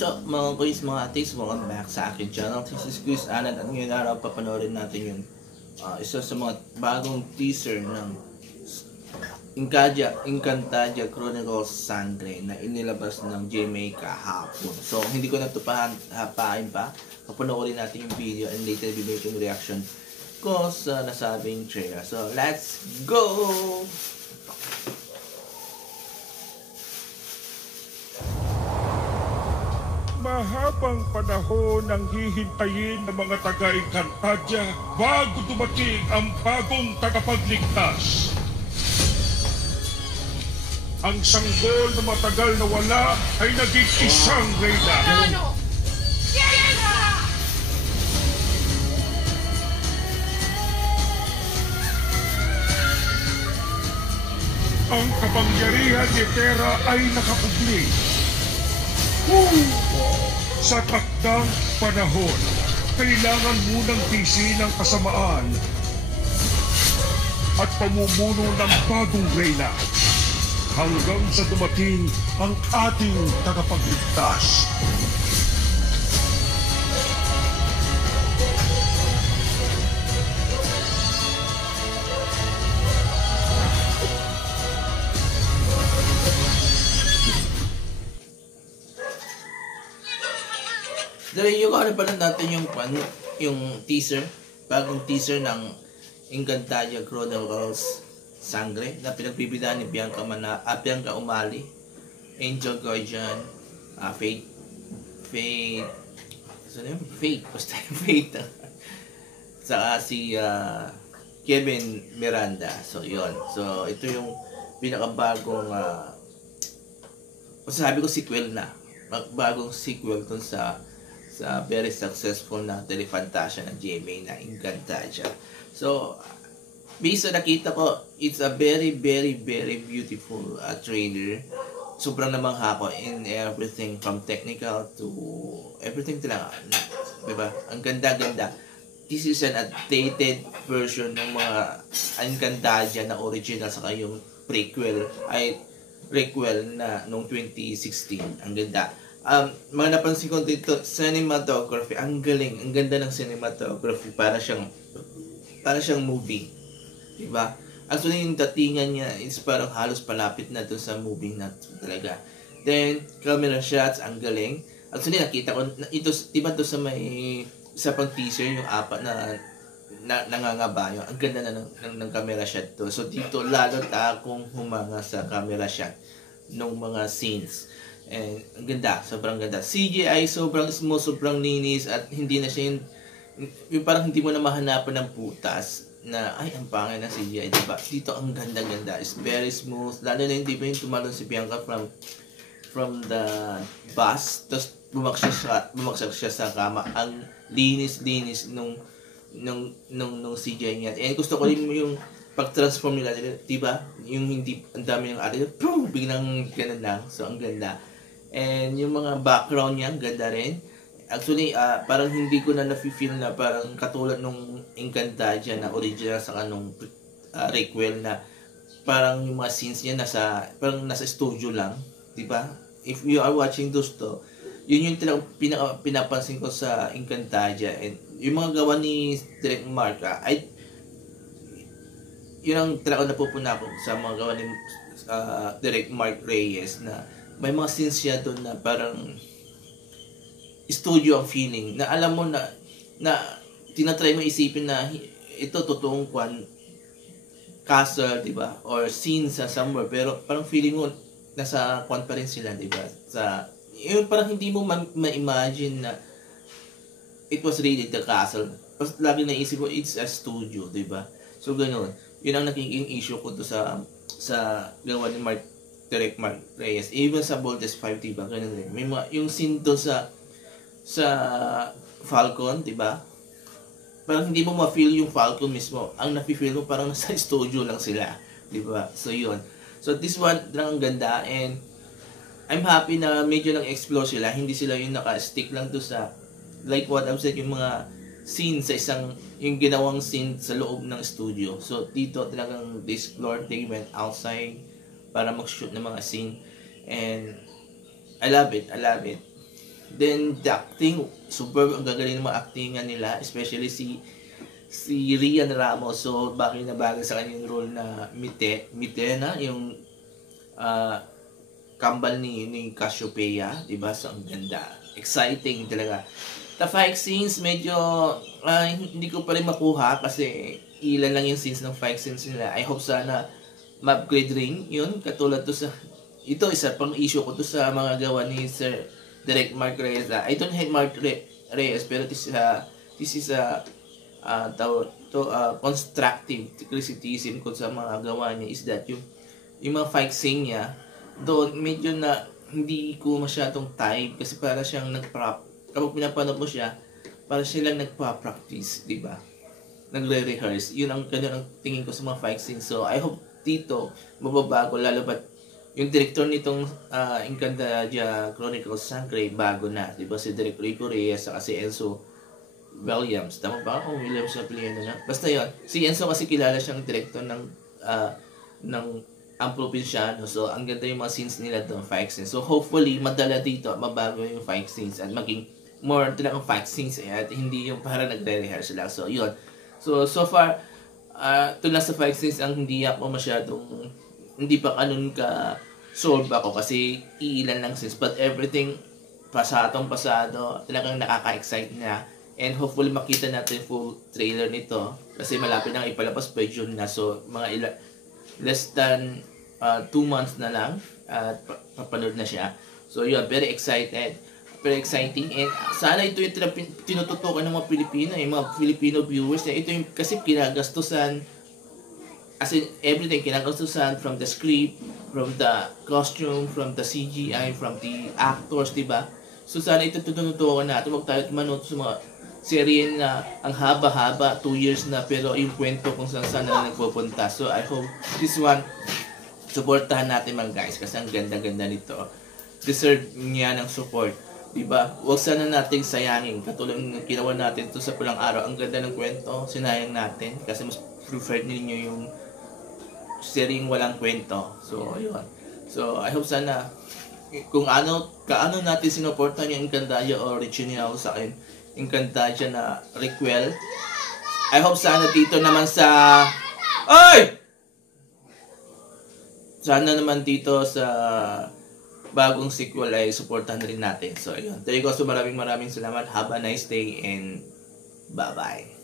What's up mga kuys, mga atis, welcome back sa akin channel. This is Chris Alan at ngayon araw papanoorin natin yung isa sa mga bagong teaser ng Encantadia Chronicles Sangre na inilabas ng GMA kahapon. So hindi ko na ito hapain pa. Papanoorin natin yung video and later bibigay yung reaction ko sa nasabing trailer. So let's go! Mahabang panahon ang hihintayin ng mga taga-Encantadia bago dumating ang bagong tagapagligtas. Ang sanggol na matagal na wala ay naging isang reyna. Ang kapangyarihan ni Terra ay nakakubli. Sa takdang panahon, kailangan munang tiisin ang kasamaan at pamumuno ng bagong reyna hanggang sa dumating ang ating tagapagligtas. Yung ano pala natin yung teaser, bagong teaser ng Encantadia Chronicles Sangre na pinagbibidahan ni Bianca Umali, Angel Guardian, Fate, basta Fate, saka si Kevin Miranda. So yun, so ito yung pinakabagong sabi ko sequel na, bagong sequel dun sa very successful na Telefantasia ng GMA na Encantadia. So, based sa nakita ko, it's a very beautiful trailer. Sobrang namangha ko in everything from technical to everything talaga. Diba? Ang ganda-ganda. This is an updated version ng mga Encantadia na original saka yung prequel na noong 2016. Ang ganda. Mga napansin ko dito, cinematography, ang galing, ang ganda ng cinematography, para siyang movie, diba? Actually yung datingan niya is parang halos palapit na to sa movie na talaga. Then camera shots, ang galing. Actually nakita ko ito, diba to sa may isa pang teaser, yung apat na nangangabayo, ang ganda na ng camera shot to. So dito lalo akong humanga sa camera shot ng mga scenes. And ang ganda, sobrang ganda. CGI, sobrang smooth, sobrang linis, at hindi na siya yung parang hindi mo na mahanapan ng putas na, ay, ang pangit ng CGI, diba? Dito ang ganda-ganda. It's very smooth. Lalo na hindi pa yung tumalon si Bianca from the bus, tapos bumagsak siya sa kama. Ang linis-linis nung CGI niya. And gusto ko rin yung pag-transform nila, diba? Yung hindi, ang dami ng araw, biglang ganun lang. So, ang ganda. And yung mga background niya, ganda rin. Actually, parang hindi ko na nafe-feel na parang katulad nung Encantadia na original sa kanong requel na parang yung mga scenes niya parang nasa studio lang, di ba? If you are watching those to, yun yung pinapansin ko sa Encantadia. And yung mga gawa ni Direk Mark, yun ang talagang napupuna ko sa mga gawa ni Direk Mark Reyes, na may mga scenes siya doon na parang studio ang feeling, na alam mo na tinatry mo isipin na ito totoong castle, di ba? Or scene sa somewhere, pero parang feeling mo nasa kwan pa rin sila, di ba? Yun, parang hindi mo ma-imagine na it was really the castle. Lagi naisip ko, it's a studio, di ba? So ganoon. Yun ang naging issue ko to sa gawa ni Direk Mark Reyes. Even sa Voltes 5, diba? Ganun rin. May yung scene doon sa Falcon, diba? Parang hindi mo ma-feel yung Falcon mismo. Ang nafe-feel mo parang nasa studio lang sila, diba? So yun. So this one, ang ganda, and I'm happy na medyo nang-explore sila. Hindi sila yung naka-stick lang doon sa, like what I've said, yung mga scene sa yung ginawang scene sa loob ng studio. So dito talagang they explored, they went outside para mag-shoot ng mga scene, and I love it. Then the acting, superb, ang gagaling ng mga actingan nila, especially si Rian Ramos. So bagay na bagay sa kanya yung role na Mitena, yung kambal ni Cassiopeia, diba? So ang ganda, exciting talaga. The fight scenes medyo hindi ko pa rin makuha kasi ilan lang yung scenes ng fight scenes nila. I hope sana ma-upgrade rin yun, katulad to sa ito, isa pang issue ko to sa mga gawa ni Sir Direct Mark Reyes. I don't hate Mark Reyes, pero this is a constructive criticism ko sa mga gawa niya is that yung mga fight scene niya doon medyo na hindi ko masyadong type kasi para siyang kapag pinapanood mo siya, para silang nagpa-practice, di ba? Nagre-rehearse. Yun ang tingin ko sa mga fight scenes. So I hope dito mababago, lalo ba't yung director nitong Encantadia Chronicles Sangre bago na, di ba? Si Direk Rico Reyes at si Enzo Williams. Tama ba? Williams na pilihan na. Basta yun. Si Enzo kasi kilala siyang director ng Ang Probinsyano. So ang ganda yung mga scenes nila doon, fight scenes. So hopefully madala dito, mabago yung fight scenes at maging more talagang fight scenes at hindi yung para nagre-rehearse lang. So yun. So far ito lang sa fight scenes ang hindi ako masyadong hindi pa ganun ka solve ako kasi iilan lang scenes, but everything pasado talagang nakaka-excite na, and hopefully makita natin full trailer nito kasi malapit nang ipalabas pa June na. So mga less than 2 months na lang at papanood na siya. So yun, very excited, very exciting, and sana ito yung tinututukan ng mga Pilipino, yung mga Filipino viewers na ito yung kasi kinagastusan, as in everything, kinagastusan from the script, from the costume, from the CGI, from the actors, diba? So sana ito tinutukan natin, huwag tayo manood sa mga serye na ang haba-haba, 2 years na, pero yung kwento kung saan na nagpupunta. So I hope this one, supportahan natin mga guys kasi ang ganda-ganda nito. Deserve niya ng support, diba? Huwag sana nating sayangin, katulad ng ginawa natin ito sa Pulang Araw. Ang ganda ng kwento, sinayang natin kasi mas preferred ninyo yung seryeng walang kwento. So ayun. So I hope sana kung kaano natin sinuportahan yung Encantadia original sa akin, Encantadia na requel. I hope sana dito naman sa sana naman dito sa bagong sequel ay supportahan rin natin. So ayun. Thank you so maraming salamat. Have a nice day and bye-bye.